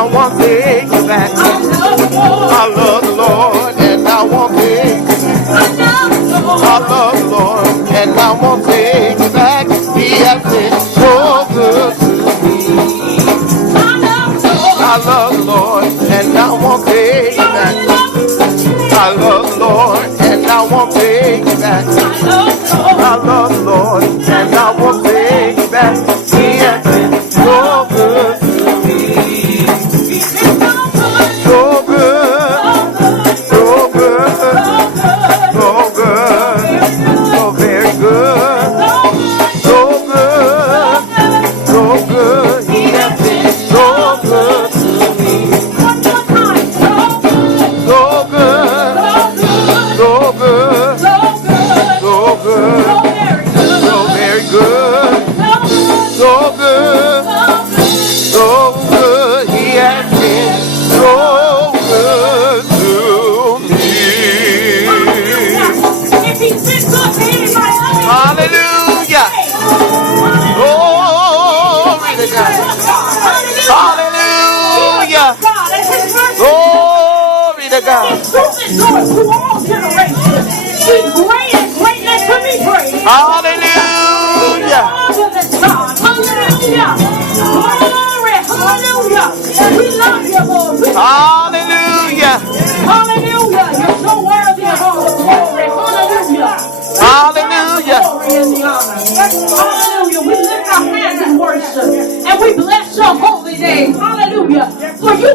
I won't take you back. I love the Lord, and I won't take you back. I love the Lord, and I won't take you back. He has been so good to me. I love the Lord, and I won't take you back. I love the Lord, and I won't take you back. I love the Lord, and I won't take you back. He has been so good to me. So good, so good, so good, so very good. So good, so good. He has been so good to me. So good, so good, so good, so very good. So good, so good. He has been so good to me. Hallelujah. Glory to God. Hallelujah. Glory to God. Hallelujah. We love you, Lord. Hallelujah. Hallelujah. You're so worthy of all the glory. Hallelujah. Hallelujah. Glory and the honor. Hallelujah. We lift our hands in worship and we bless your holy name. Hallelujah. For you